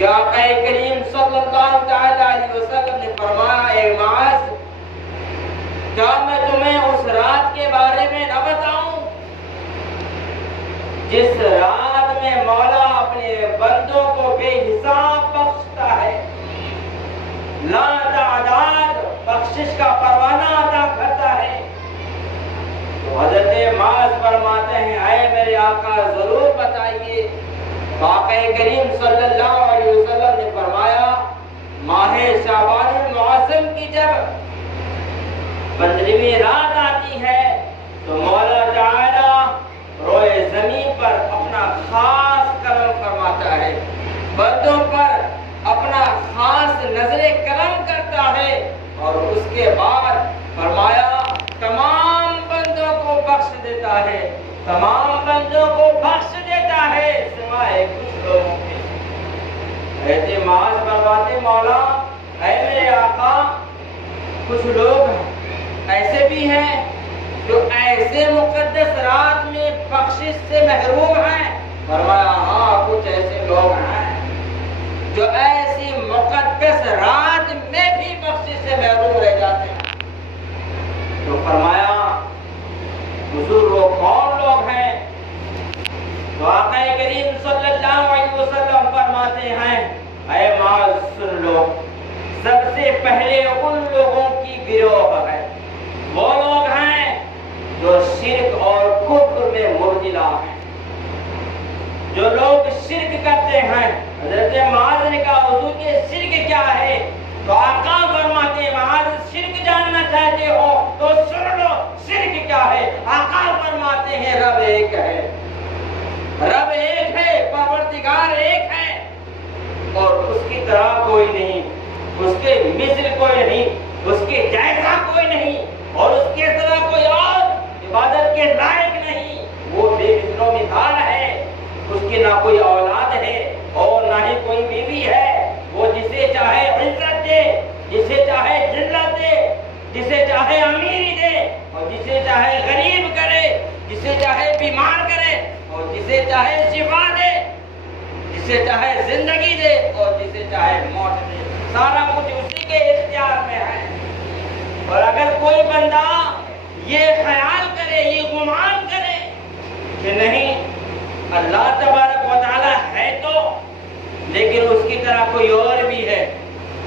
کہ آقا کریم صلی اللہ علیہ وسلم نے فرمایا اے معاذ کیا میں تمہیں اس رات کے بارے میں نہ بتاؤں جس رات میں مولا اپنے بندوں کو بے حساب بخشتا ہے، لا تعداد بخشش کا پروانہ عطا کرتا ہے۔ تو حضرت معاذ فرماتے ہیں اے میرے آقا ضرور بتائیے۔ آقا کریم صلی اللہ علیہ وسلم نے فرمایا ماہ شعبان المعظم کی جب 15ویں رات آتی ہے تو مولا تعالی روئے زمین پر اپنا خاص کرم فرماتا ہے، بندوں پر اپنا خاص نظر کرم کرتا ہے، اور اس کے بعد فرمایا تمام بندوں کو بخش دیتا ہے، تمام بندوں کو بخش دیتا ہے سوائے کچھ لوگوں کے۔ حضرت معاذ فرماتے مولا اے میرے آقا کچھ لوگ ایسے بھی ہیں جو ایسے مقدس رات میں بخشش سے محروم ہیں؟ فرمایا ہاں کچھ ایسے لوگ ہیں جو ایسی مقدس رات میں بھی بخشش سے محروم رہ جاتے ہیں۔ تو فرمایا حضور وہ کون لوگ ہیں؟ تو آقا کریم صلی اللہ علیہ وسلم فرماتے ہیں اے معاذ سن لو، سب سے پہلے ان لوگوں کی گروہ ہے، وہ لوگ ہیں جو شرک اور کفر میں مبتلا ہیں، جو لوگ شرک کرتے ہیں۔ حضرت معاذ نے کہا حضور یہ شرک کیا ہے؟ تو آقا فرماتے ہیں معاذ شرک جاننا چاہتے ہو تو سن لو شرک کیا ہے۔ آقا فرماتے ہیں رب ایک ہے، رب ایک ہے، پروردگار ایک ہے، اور اس کی طرح کوئی نہیں، اس کے مثل کوئی نہیں، اس کے جیسا کوئی نہیں، اور اس کے طرح کوئی اور عبادت کے لائق نہیں۔ وہ بے مثل و مثال ہے، اس کی نہ کوئی اولاد ہے اور نہ ہی کوئی بیوی ہے۔ وہ جسے چاہے عزت دے، جسے چاہے ذلت دے، جسے چاہے امیری دے اور جسے چاہے غریب کرے، جسے چاہے بیمار کرے اور جسے چاہے شفا دے، جسے چاہے زندگی دے اور جسے چاہے موت دے، سارا کچھ اسی کے اختیار میں ہے۔ اور اگر کوئی بندہ یہ خیال کرے، یہ گمان کرے کہ نہیں اللہ تبارک و تعالی ہے تو، لیکن اس کی طرح کوئی اور بھی ہے،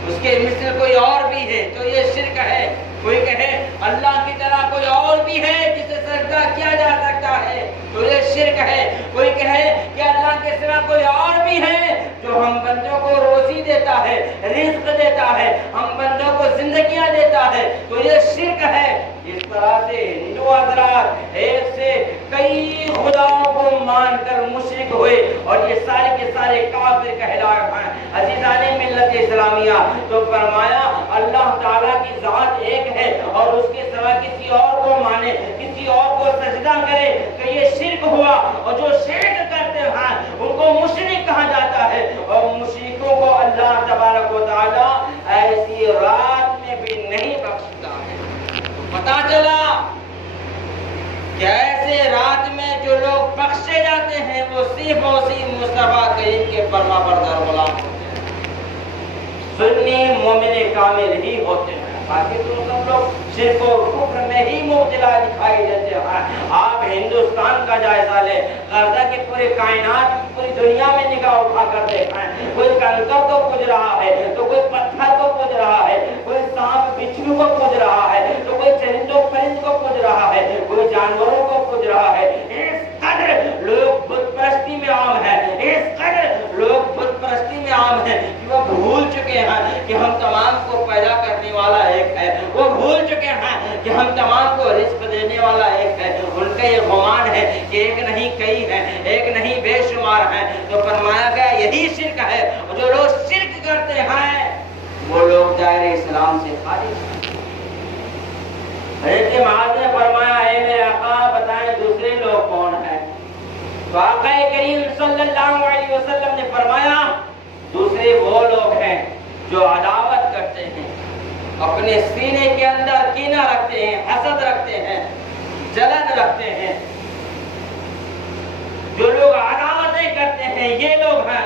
اس کے مثل کوئی اور بھی ہے، تو یہ شرک ہے۔ کوئی کہے اللہ کی طرح کوئی اور بھی ہے جسے سجدہ کیا جا سکتا ہے، تو یہ شرک ہے۔ کوئی کہے کہ اللہ کے سوا کوئی اور بھی ہے جو ہم بندوں کو روزی دیتا ہے، رزق دیتا ہے، ہم بندوں کو زندگیاں دیتا ہے، تو یہ شرک ہے۔ اس طرح سے ہندو حضرات ایک سے کئی خداؤں کو مان کر مشرک ہوئے اور یہ سارے کے سارے کافر کہلائے ہیں۔ عزیزان ملت اسلامیہ، تو فرمایا اللہ تعالیٰ کی ذات ایک ہے اور اس کے سوا کسی اور کو مانے، کسی اور کو سجدہ کرے تو یہ شرک ہوا، اور جو شرک کرتے ہیں ان کو مشرک کہا جاتا ہے، اور مشرکوں کو اللہ تبارک و تعالیٰ ایسی رات میں بھی نہیں بخشتا ہے۔ پتا چلا کہ ایسے رات میں جو لوگ بخشے جاتے ہیں وہ صرف اور صرف مصطفیٰ کریم کے فرما بردار غلام ہوتے ہیں، سنی مومن کامل ہی ہوتے ہیں، باقی تو سب لوگ شرک و کفر میں ہی مبتلا دکھائی دیتے ہیں۔ آپ ہندوستان کا جائزہ لیں، غزہ کی پوری کائنات پوری دنیا میں نگاہ اٹھا کر دیکھیں، کوئی کنکر کو پوج رہا ہے تو کوئی پتھر کو پوج رہا ہے، کوئی سانپ بچھو کو پوج رہا ہے تو کوئی چرند و پرند کو پوج رہا ہے، کوئی جانوروں کو پوج رہا ہے۔ اس قدر لوگ بت پرستی میں عام ہے، اس قدر لوگ بت پرستی میں عام ہے کہ وہ بھول چکے ہیں کہ ہم تمام کو پیدا کرنے والا ایک ہے، وہ بھول چکے ہیں کہ ہم تمام کو رزق دینے والا ایک ہے۔ ان کا یہ گمان ہے کہ ایک نہیں کئی ہیں، ایک نہیں بے شمار ہیں۔ تو فرمایا گیا یہی شرک ہے، اور جو لوگ شرک کرتے ہیں وہ لوگ دائرہ اسلام سے خارج ہیں۔ حضرت معاذ نے فرمایا اے میرے آقا بتائیں دوسرے لوگ کون ہیں؟ تو آقا کریم صلی اللہ علیہ وسلم نے فرمایا دوسرے وہ لوگ ہیں جو عداوت کرتے ہیں، اپنے سینے کے اندر کینہ رکھتے ہیں، حسد رکھتے ہیں، جلن رکھتے ہیں۔ جو لوگ عداوتیں کرتے ہیں یہ لوگ ہیں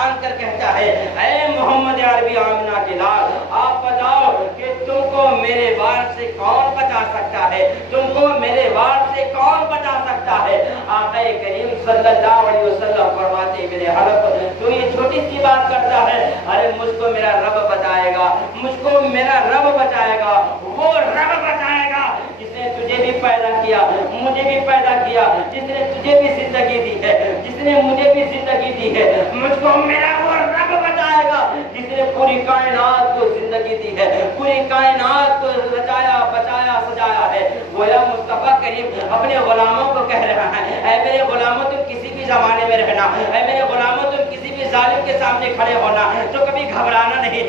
تان کر کہتا ہے اے محمد عربی آمنہ کے لال آپ بتاؤ کہ تم کو میرے وار سے کون بچا سکتا ہے، تم کو میرے وار سے کون بچا سکتا ہے؟ آقا کریم صلی اللہ علیہ وسلم فرماتے میرے حلف تو یہ چھوٹی سی بات کرتا ہے، ارے مجھ کو میرا رب بچائے گا، مجھ کو میرا رب بچائے گا، وہ رب بچائے گا جس نے تجھے بھی پیدا کیا مجھے بھی پیدا کیا، جس نے تجھے بھی زندگی دی ہے جس نے مجھے بھی زندگی دی ہے، مجھ کو میرا وہ رب بچائے گا جس نے پوری کائنات کو زندگی دی ہے، پوری کائنات کو رچایا بچایا سجایا ہے۔ گویا مصطفیٰ کریم اپنے غلاموں کو کہہ رہا ہے اے میرے غلاموں تم کسی بھی زمانے میں رہنا، اے میرے غلاموں تم کسی بھی ظالم کے سامنے کھڑے ہونا تو کبھی گھبرانا نہیں،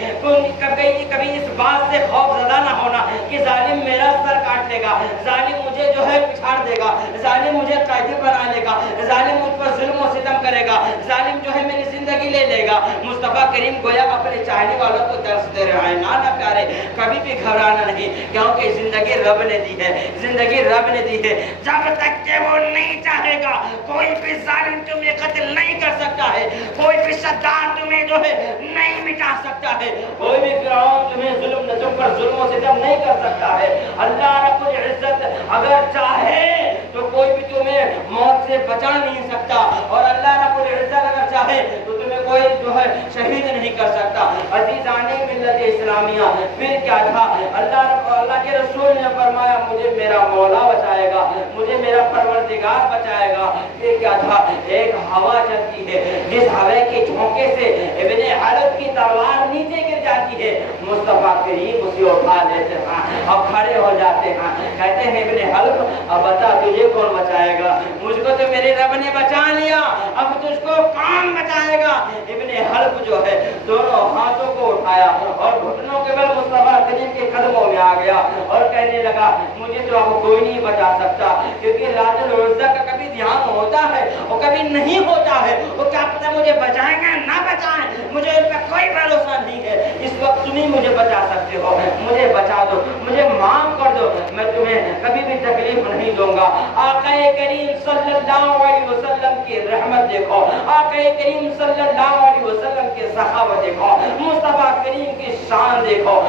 کبھی اس بات سے خوف زدہ نہ ہونا کہ ظالم میرا سر کاٹ لے گا، ظالم مجھے جو ہے پچھاڑ دے گا، ظالم مجھے قیدی بنا لے گا، ظالم مجھ پر ظلم و ستم کرے گا، ظالم جو ہے میری زندگی لے لے گا۔ مصطفیٰ کریم گویا اپنے چاہنے والوں کو درس دے رہا ہے نانا پیارے کبھی بھی گھبرانا نہیں، کیونکہ زندگی رب نے دی ہے، زندگی رب نے دی ہے، جب تک کہ وہ نہیں چاہے گا کوئی بھی ظالم تمہیں قتل نہیں کر سکتا ہے، کوئی بھی صدار تمہیں جو ہے نہیں مٹا سکتا ہے، کوئی بھی فرعون تمہیں تم پر ظلم و ستم نہیں کر سکتا ہے۔ اللہ رب العزت اگر چاہے تو کوئی بھی تمہیں موت سے بچا نہیں سکتا، اور اللہ رب العزت اگر چاہے تو تمہیں کوئی جو ہے شہید نہیں کر سکتا۔ عزیزان ملت اسلامیہ پھر کیا تھا؟ اللہ کے رسول نے فرمایا مجھے میرا مولا بچائے گا، مجھے میرا پروردگار بچائے گا۔ پھر کیا تھا؟ ایک ہوا چلتی ہے جس ہوے کے جھونکے سے ابن حلب کی تلوار نیچے گر جاتی ہے، مصطفیٰ کریم اسے اٹھا لیتے ہیں اب کھڑے ہو جاتے ہیں، کہتے ہیں ابن حلب اب بتا تجھے کون بچائے گا؟ مجھ کو تو میرے رب نے بچا لیا، اب تجھ کو کون بچائے گا؟ ابن حلب جو ہے دونوں ہاتھوں کو اٹھایا اور گھٹنوں کے بل مصطفیٰ کریم کے قدموں میں آ گیا اور کہنے لگا مجھے تو اب کوئی نہیں بچا سکتا، کیونکہ لات العزیٰ کا کبھی دھیان ہوتا ہے اور کبھی نہیں ہوتا ہے، وہ کیا پتہ مجھے بچائیں گے نہ بچائیں، مجھے ان پہ کوئی بھروسہ نہیں ہے، اس وقت تم ہی مجھے بچا سکتے ہو، مجھے بچا دو، مجھے معاف کر دو، میں تمہیں کبھی بھی تکلیف نہیں دوں گا۔ آقا کریم صلی اللہ علیہ وسلم کی رحمت دیکھو، آقا کریم صلی اللہ علیہ وسلم کے صحابہ دیکھو، مصطفیٰ کریم کی شان دیکھو،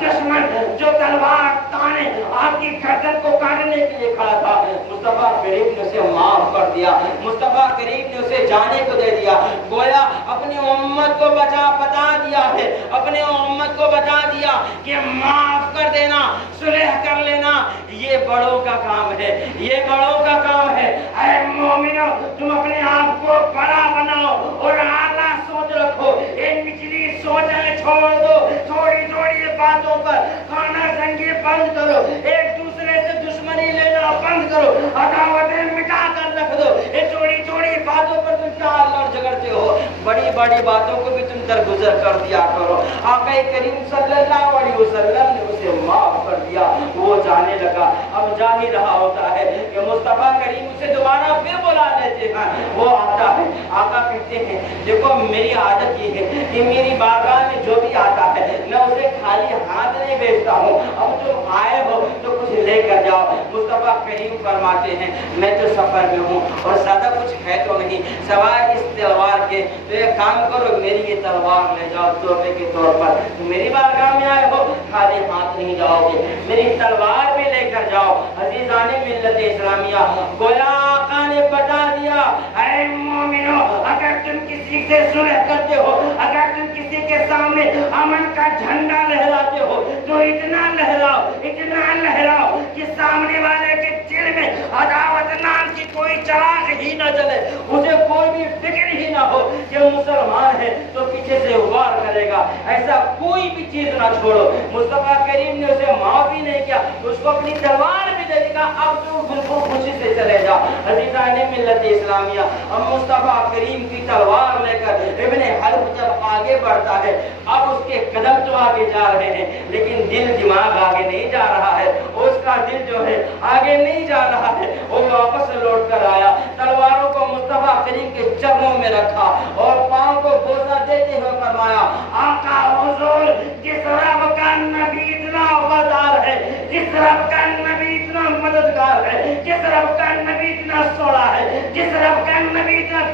دشمن جو تلوار تانے آپ کی گردن کو کاٹنے کے لیے کھڑا تھا، مصطفیٰ کریم نے اسے معاف کر دیا، مصطفیٰ کریم نے اسے جانے کو دے دیا، گویا اپنی امت کو بتا دیا ہے، اپنے امت کو بتا دیا کہ معاف کر دینا، صلح کر لینا، یہ بڑوں کا کام ہے، یہ بڑوں کا کام ہے۔ اے مومنو تم اپنے آپ کو بڑا بناؤ اور اعلیٰ سوچ رکھو، یہ نچلی سوچیں چھوڑ دو، تھوڑی تھوڑی باتوں پر خانہ جنگی بند کرو، ایک دوسرے سے دشمنی لینا بند کرو، عداوتیں مٹا کر رکھ دو، یہ چھوڑی چھوڑی باتوں پر تم ٹال اور جھگڑتے ہو، بڑی بڑی باتوں کو بھی تم درگزر کر دیا کرو۔ آقا کریم صلی اللہ علیہ وسلم نے اسے معاف کر دیا، وہ جانے لگا۔ اب جا ہی رہا ہوتا ہے کہ مصطفیٰ کریم اسے دوبارہ پھر بلا لیتے ہیں، وہ آتا ہے، آقا کہتے ہیں دیکھو میری عادت یہ ہے کہ میری بارگاہ میں جو بھی آتا ہے میں اسے خالی ہاتھ نہیں بھیجتا ہوں، اب تم آئے ہو تو کچھ لے کر جاؤ۔ مصطفیٰ کریم فرماتے ہیں میں تو سفر میں ہوں اور زیادہ کچھ ہے تو نہیں سوائے اس تلوار کے، تو ایک کام کرو میری یہ تلوار لے جاؤ تحفے کے طور پر، میری بارگاہ میں آئے ہو خالی ہاتھ نہیں جاؤ گے، میری تلوار بھی لے کر جاؤ۔ عزیزان ملت اسلامیہ گویا آقا نے بتا دیا اے مومنو اگر تم کسی سے صلح کرتے ہو، اگر تم کسی کے سامنے امن کا جھنڈا لہراتے ہو تو اتنا لہراؤ کہ سامنے والے کے دل میں عداوت نام کی کوئی چراغ ہی نہ جلے، اسے کوئی بھی فکر ہی نہ ہو کہ مسلمان ہے تو پیچھے سے وار کرے گا، ایسا کوئی بھی چیز نہ چھوڑو۔ مصطفیٰ کریم نے اسے معاف ہی نہیں کیا، اس کو اپنی تلوار بھی دے دیا، اب تو بالکل خوشی سے چلے جا۔ عزیزان ملت اسلامیہ اب مصطفیٰ کریم کی تلوار لے کر ابن حلب جب آگے بڑھتا ہے، اب اس کے قدم تو آگے جا رہے ہیں لیکن دل دماغ آگے نہیں جا رہا ہے، اس کا دل جو ہے آگے نہیں جا رہا ہے، وہ واپس لوٹ کر آیا، تلواروں کو مصطفیٰ کریم کے چرنوں میں رکھا اور پاؤں کو بوسہ دیتے ہوئے فرمایا آقا حضور جس رب کا نبی اتنا وفادار ہے، جس رب کا نبی اتنا مددگار ہے، جس رب کا نبی اتنا سوڑا ہے، جس رب کا نبی اتنا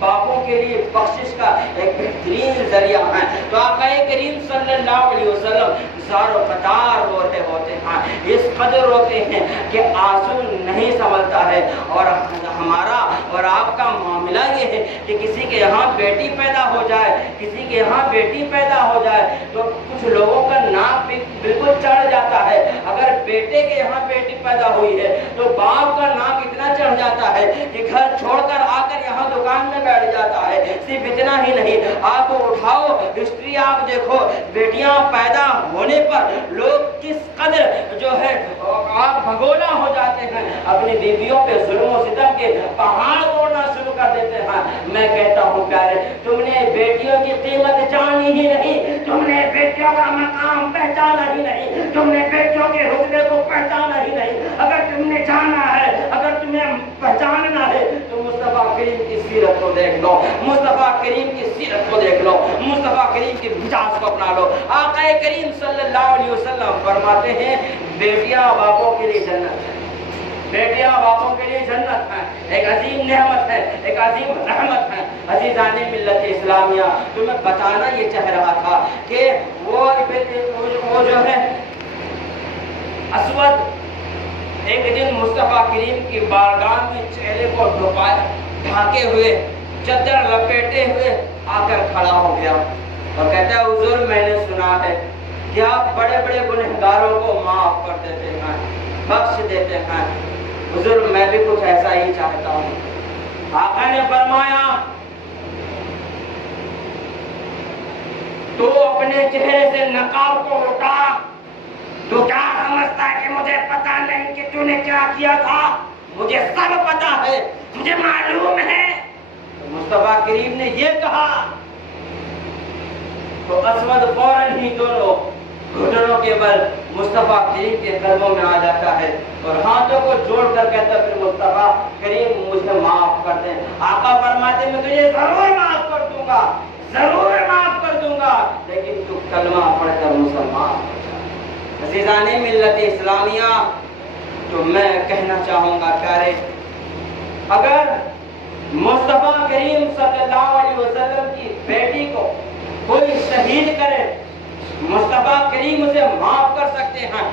باپوں کے لیے بخشش کا ایک بہترین ذریعہ ہے۔ تو آقا کریم صلی اللہ علیہ وسلم زار و قطار رو رہے ہوتے ہیں، اس قدر روتے ہیں کہ آنسو نہیں سنبھلتا ہے۔ اور ہمارا اور آپ کا معاملہ یہ ہے کہ کسی کے یہاں بیٹی پیدا ہو جائے، کسی کے یہاں بیٹی پیدا ہو جائے تو کچھ لوگوں کا ناک بالکل چڑھ جاتا ہے۔ اگر بیٹے کے یہاں بیٹی پیدا ہوئی ہے تو باپ کا ناک اتنا چڑھ جاتا ہے کہ گھر چھوڑ کر آ کر یہاں دکان میں بیٹھ جاتا ہے۔ صرف اتنا ہی نہیں، آپ اٹھاؤ ہسٹری آپ دیکھو، بیٹیاں پیدا ہونے پر لوگ کس قدر جو ہے آپ بھگونا ہو جاتے ہیں، اپنی بیویوں پہ ظلم و ستم کے پہاڑ توڑنا شروع کر دیتے ہیں۔ میں کہتا ہوں پیارے، تم نے بیٹیوں کی قیمت جانی ہی نہیں، تم نے بیٹیوں کا مقام پہچانا ہی نہیں، تم نے بیٹیوں کے رتبے کو پہچانا ہی نہیں۔ اگر تم نے جانا ہے، اگر تمہیں پہچاننا ہے تو مصطفیٰ کریم کی سیرت کو دیکھ لو، مصطفیٰ کریم کی سیرت کو دیکھ لو، مصطفیٰ کریم کی مزاج کو اپنا لو۔ آقا کریم صلی اللہ علیہ وسلم فرماتے ہیں بیٹیاں باپوں کے لیے جنت ہے، بیٹیاں باپوں کے لیے جنت ہیں، ایک عظیم نعمت ہے، ایک عظیم رحمت ہے۔ عزیزان ملت اسلامیہ، تو میں بتانا یہ چاہ رہا تھا کہ وہ جو ہے اسود ایک دن مصطفیٰ کریم کی بارگاہ میں چہرے کو ڈھانکے ہوئے، چادر لپیٹے ہوئے آ کر کھڑا ہو گیا اور کہتا ہے حضور میں نے سنا ہے کہ آپ بڑے بڑے گنہگاروں کو معاف کر دیتے ہیں، بخش دیتے ہیں، حضور میں بھی کچھ ایسا ہی چاہتا ہوں۔ آقا نے فرمایا تو اپنے چہرے سے نقاب کو اٹھا، تو کیا سمجھتا ہے کہ مجھے پتا نہیں کہ تو نے کیا کیا تھا؟ مجھے سب پتا ہے، مجھے معلوم ہے۔ مصطفیٰ کریم نے یہ کہا تو اسود فوراً ہی دونوں گھٹنوں کے بل مصطفیٰ کریم کے قدموں میں آ جاتا ہے اور ہاتھوں کو جوڑ کر کہتا ہے پھر مصطفیٰ کریم مجھے معاف کر دیں۔ آقا فرماتے میں تجھے ضرور معاف کر دوں گا، ضرور معاف کر دوں گا، لیکن تو کلمہ پڑھ کر مسلمان ہو جا۔ عزیزان ملت اسلامیہ، تو میں کہنا چاہوں گا پیارے، اگر مصطفیٰ کریم صلی اللہ علیہ وسلم کی بیٹی کو کوئی شہید کرے، مصطفیٰ کریم اسے معاف کر سکتے ہیں۔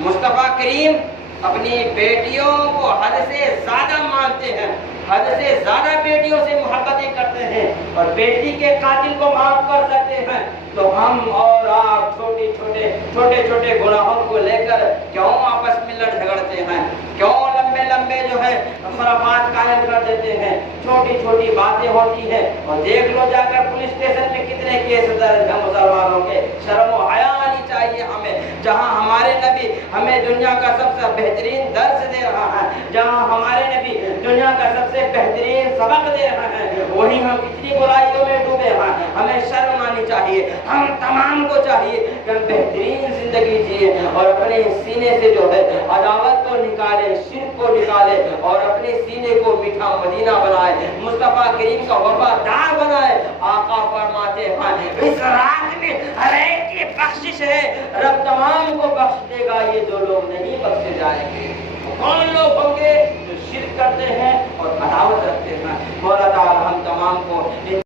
مصطفیٰ کریم اپنی بیٹیوں کو حد سے زیادہ مانتے ہیں، حد سے زیادہ بیٹیوں سے محبتیں کرتے ہیں اور بیٹی کے قاتل کو معاف کر سکتے ہیں، تو ہم اور آپ چھوٹے چھوٹے گناہوں کو لے کر کیوں آپس میں لڑ جھگڑتے ہیں، کیوں لمبے جو ہے خرافات قائم کر دیتے ہیں؟ چھوٹی چھوٹی باتیں ہوتی ہیں اور دیکھ لو جا کر پولیس اسٹیشن میں کتنے کیس درج ہیں مسلمانوں کے۔ شرم و حیا آنی چاہیے ہمیں، جہاں ہمارے نبی ہمیں دنیا کا سب سے بہترین درس دے رہا ہے، جہاں ہمارے نبی دنیا کا سب سے بہترین سبق دے رہا ہے، وہیں ہم کتنی برائیوں میں ڈوبے ہیں۔ ہمیں شرم آنی چاہیے، ہم تمام کو چاہیے کہ ہم بہترین زندگی جیے اور اپنے سینے سے جو ہے عداوت کو نکالے، شرک کو نکالے اور اپنے سینے کو میٹھا مدینہ بنائے، مصطفیٰ کریم کا وفادار بنائے۔ آقا فرماتے ہیں اس رات میں ہر ایک کی بخشش ہے، رب تمام کو بخش دے گا، یہ دو لوگ نہیں بخشے جائیں گے۔ کون لوگ ہوں گے جو شرک کرتے ہیں اور عداوت رکھتے ہیں؟ مولا تعالی ہم تمام کو